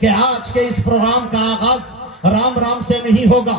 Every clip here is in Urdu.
کہ آج کے اس پروگرام کا آغاز رام رام سے نہیں ہوگا،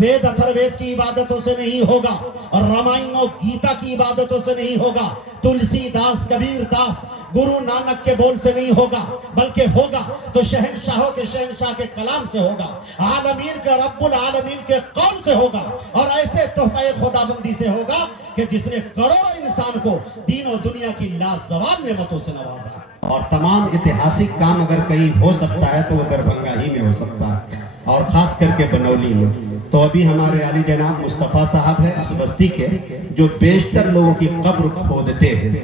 وید اتھروید کی عبادتوں سے نہیں ہوگا، اور رامائن و گیتا کی عبادتوں سے نہیں ہوگا، تلسی داس کبیر داس گرو نانک کے بول سے نہیں ہوگا، بلکہ ہوگا تو شہنشاہوں کے شہنشاہ کے کلام سے ہوگا، عالمین کے رب العالمین کے قول سے ہوگا، اور ایسے تحفہ خدا بندی سے ہوگا کہ جس نے کروڑوں انسان کو دین و دنیا کی لازوال نعمتوں سے نوازا۔ اور تمام اتہاسک کام اگر کہیں ہو سکتا ہے تو وہ دربھنگہ ہی میں ہو سکتا ہے، اور خاص کر کے بنولی میں۔ تو ابھی ہمارے عالی جناب مصطفیٰ صاحب ہے اس بستی کے، جو بیشتر لوگوں کی قبر کھودتے ہیں،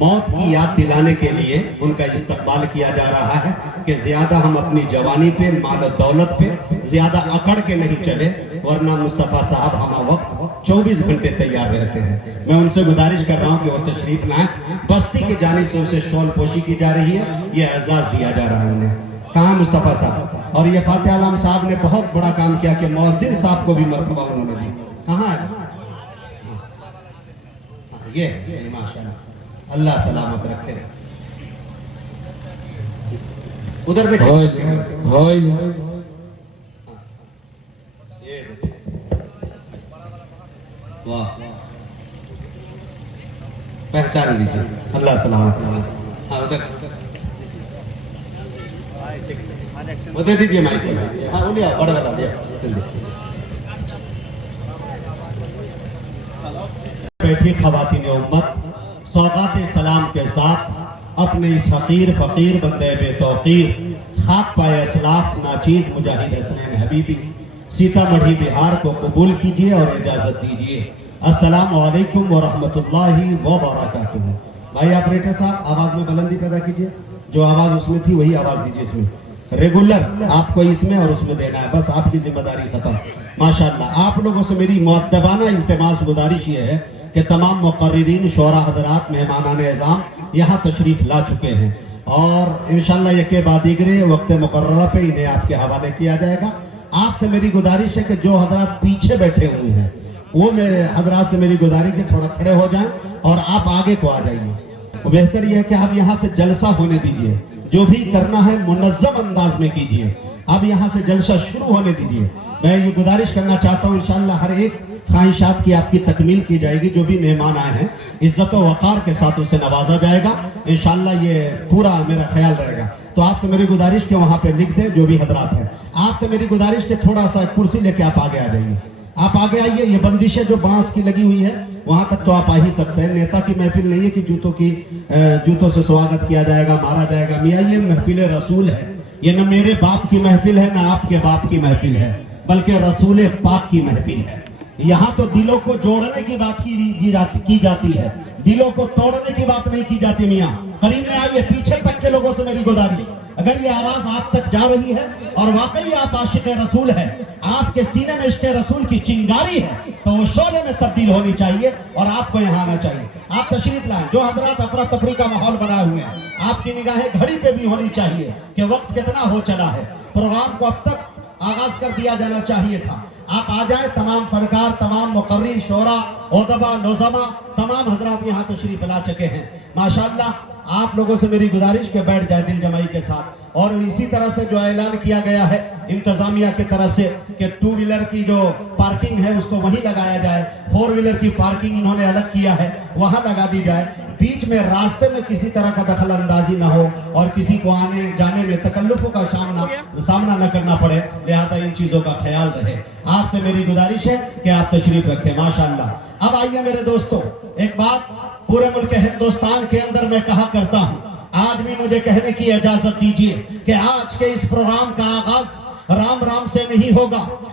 موت کی یاد دلانے کے لیے ان کا استقبال کیا جا رہا ہے کہ زیادہ ہم اپنی جوانی پہ، مال و دولت پہ زیادہ اکڑ کے نہیں چلے، ورنہ مصطفیٰ صاحب ہمہ وقت 24 گھنٹے تیار رہتے ہیں۔ میں ان سے گزارش کر رہا ہوں کہ وہ تشریف لائیں، بستی کی جانب سے اسے شال پوشی کی جا رہی ہے، یہ اعزاز دیا جا رہا ہے انہیں۔ کہاں مصطفیٰ صاحب؟ اور یہ فاتح علام صاحب نے بہت بڑا کام کیا کہ مؤذن صاحب کو بھی مرتبہ انہوں نے دی۔ کہاں ہے؟ یہ ماشاءاللہ، اللہ سلامت رکھے۔ ادھر دیکھیں، واہ، پہچان لیجیے، اللہ سلامت رکھے۔ ہاں ادھر ادھر دیجیے مائک، ہاں انہیں بڑا بتا دیا۔ بیٹھی خواتین امت سوغات سلام کے ساتھ اپنے اس حقیر فقیر بندے بے توقیر خاک پائے اسلاف ناچیز مجاہد حسنین حبیبی سیتا مڑھی بہار کو قبول کیجئے اور اجازت دیجئے۔ السلام علیکم ورحمت اللہ وبرکاتہ۔ بھائی آپریٹر صاحب آواز میں بلندی پیدا کیجئے، جو آواز اس میں تھی وہی آواز دیجئے اس میں، ریگولر آپ کو اس میں اور اس میں دینا ہے، بس آپ کی ذمہ داری ختم۔ ماشاءاللہ آپ لوگوں سے میری مؤدبانہ التماس گزارش یہ ہے کہ تمام مقررین، شعراء حضرات، مہمانان اعظام یہاں تشریف لا چکے ہیں، اور انشاءاللہ یکے بعد دیگرے وقت مقررہ پہ انہیں آپ کے حوالے کیا جائے گا۔ آپ سے میری گزارش ہے کہ جو حضرات پیچھے بیٹھے ہوئے ہیں وہ میرے حضرات سے میری گزارش ہے تھوڑا کھڑے ہو جائیں اور آپ آگے کو آ جائیے۔ بہتر یہ ہے کہ آپ یہاں سے جلسہ ہونے دیجئے، جو بھی کرنا ہے منظم انداز میں کیجئے، اب یہاں سے جلسہ شروع ہونے دیجئے۔ میں یہ گزارش کرنا چاہتا ہوں انشاءاللہ ہر ایک خواہشات کی آپ کی تکمیل کی جائے گی، جو بھی مہمان آئے ہیں عزت و وقار کے ساتھ اسے نوازا جائے گا، انشاءاللہ یہ پورا میرا خیال رہے گا۔ تو آپ سے میری گزارش کہ وہاں پہ لکھ دیں جو بھی حضرات ہیں، آپ سے میری گزارش کہ تھوڑا سا کرسی لے کے آپ آگے آ جائیے، آپ آگے آئیے۔ یہ بندشیں جو بانس کی لگی ہوئی ہے وہاں تک تو آپ آ ہی سکتے ہیں، نیتا کی محفل نہیں ہے کہ جوتوں سے سواگت کیا جائے گا، مارا جائے گا۔ میاں یہ محفل رسول ہے، یہ نہ میرے باپ کی محفل ہے نہ آپ کے باپ کی محفل ہے، بلکہ رسول پاک کی محفل ہے۔ یہاں تو دلوں کو جوڑنے کی بات کی جاتی ہے، دلوں کو توڑنے کی بات نہیں کی جاتی۔ میاں قریب میں آئیے، پیچھے تک کے لوگوں سے میری گزارش، اگر یہ آواز آپ تک جا رہی ہے اور واقعی آپ عاشق رسول ہیں، آپ کے سینے میں عشق رسول کی چنگاری ہے، تو وہ شعلے میں تبدیل ہونی چاہیے اور آپ کو یہاں آنا چاہیے۔ آپ تشریف لائیں، جو حضرات افراتفری کا ماحول بنائے ہوئے ہیں، آپ کی نگاہیں گھڑی پہ بھی ہونی چاہیے کہ وقت کتنا ہو چلا ہے، پروگرام کو اب تک آغاز کر دیا جانا چاہیے تھا۔ آپ آ جائیں، تمام فنکار، تمام مقرر، شعراء، ادباء، نظماء، تمام حضرات یہاں تشریف لا چکے ہیں۔ ماشاءاللہ آپ لوگوں سے میری گزارش کہ بیٹھ جائے دل جمعی کے ساتھ، اور اسی طرح سے جو اعلان کیا گیا ہے انتظامیہ کی طرف سے کہ 2 ویلر کی جو پارکنگ ہے اس کو وہیں لگایا جائے، 4 ویلر کی پارکنگ انہوں نے الگ کیا ہے وہاں لگا دی جائے، بیچ میں راستے میں کسی طرح کا دخل اندازی نہ ہو اور کسی کو آنے جانے میں تکلفوں کا سامنا نہ کرنا پڑے، لہذا ان چیزوں کا خیال رہے۔ آپ سے میری گزارش ہے کہ آپ تشریف رکھیں۔ ماشاءاللہ اب آئیے میرے دوستو، ایک بات پورے ملک ہندوستان کے اندر میں کہا کرتا ہوں، آج بھی مجھے کہنے کی اجازت دیجیے کہ آج کے اس پروگرام کا آغاز رام رام سے نہیں ہوگا،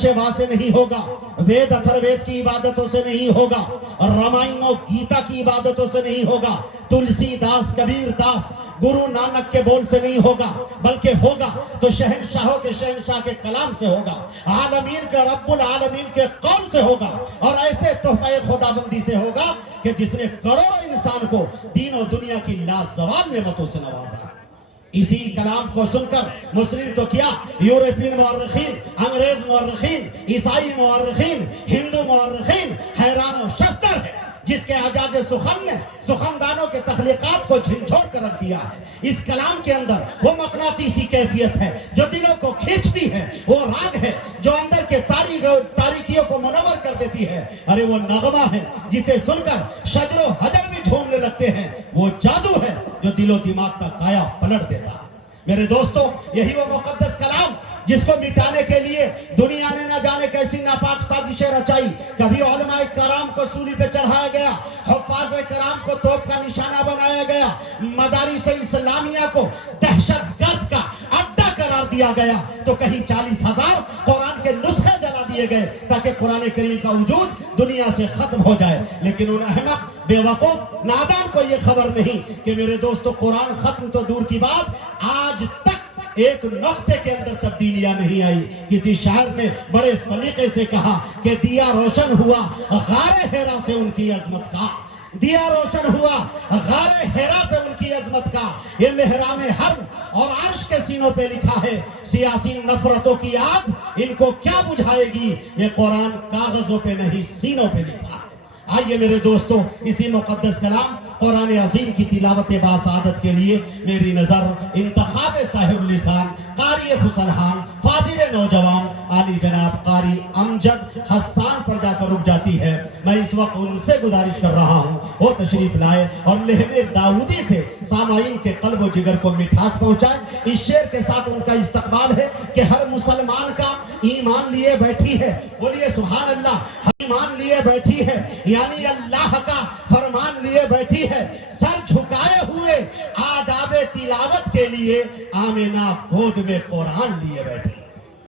شیوائے سے نہیں ہوگا، وید اتھروید کی عبادتوں سے نہیں ہوگا، رامائن و گیتا کی عبادتوں سے نہیں ہوگا، تلسی داس کبیر داس گرو نانک کے بول سے نہیں ہوگا، بلکہ ہوگا تو شہنشاہوں کے شہنشاہ کے کلام سے ہوگا، عالمین کے رب العالمین کے قول سے ہوگا، اور ایسے تحفہ خدا بندی سے ہوگا کہ جس نے کروڑوں انسان کو دین و دنیا کی لازوال نعمتوں سے نوازا۔ اسی کلام کو سن کر مسلم تو کیا، یورپین مورخین، انگریز مورخین، عیسائی مورخین، ہندو مورخین حیران و شستر ہے جس کے اعجاز سخن نے سخندانوں کے تخلیقات کو جھنجھوڑ کر رکھ دیا ہے۔ اس کلام کے اندر وہ مقناطیسی کیفیت ہے جو دلوں کو کھینچتی ہے، وہ راگ ہے جو اندر کے تاریکیوں کو منور کر دیتی ہے، ارے وہ نغمہ ہے جسے سن کر شجر و حجر بھی جھومنے لگتے ہیں، وہ جادو ہے جو دل و دماغ کا کایا پلٹ دیتا ہے۔ میرے دوستو، یہی وہ مقدس کلام جس کو مٹانے کے لیے دنیا نے نہ جانے کیسی ناپاک سازشیں رچائی۔ کبھی علماء کرام کو سولی پہ چڑھایا گیا، حفاظ کرام کو توپ کا نشانہ بنایا گیا، مدارس اسلامیہ کو دہشت گرد کا اڈا قرار دیا گیا، تو کہیں 40,000 قرآن کے نسخے جلا دیے گئے تاکہ قرآن کریم کا وجود دنیا سے ختم ہو جائے۔ لیکن ان احمق، بے وقوف، نادان کو یہ خبر نہیں کہ میرے دوستو قرآن ختم تو دور کی بات، آج تک ایک نقطے کے اندر تبدیلیاں نہیں آئی۔ کسی شاعر نے بڑے سلیقے سے کہا کہ دیا روشن ہوا غار ہیرا سے ان کی عظمت کا، دیا روشن ہوا غار ہیرا سے ان کی عظمت کا، یہ محرام حرم اور عرش کے سینوں پہ لکھا ہے، سیاسی نفرتوں کی آگ ان کو کیا بجھائے گی، یہ قرآن کاغذوں پہ نہیں سینوں پہ لکھا ہے۔ آئیے میرے دوستو، اسی مقدس کلام قرآن عظیم کی تلاوت باسعادت کے لیے میری نظر انتخاب صاحب اللسان، قاری فصلحان، فاضل نوجوان، عالی جناب قاری امجد حسان پر جا کر رک جاتی ہے۔ میں اس وقت ان سے گزارش کر رہا ہوں وہ تشریف لائے اور لہم داؤدی سے سامعین کے قلب و جگر کو مٹھاس پہنچائے۔ اس شعر کے ساتھ ان کا استقبال ہے کہ ہر مسلمان کا ایمان لیے بیٹھی ہے، بولیے سبحان اللہ، ایمان لیے بیٹھی ہے، یعنی اللہ کا فرمان لیے بیٹھی ہے، سر جھکائے ہوئے آداب تلاوت کے لیے آمینہ گود میں قرآن لیے بیٹھی ہے۔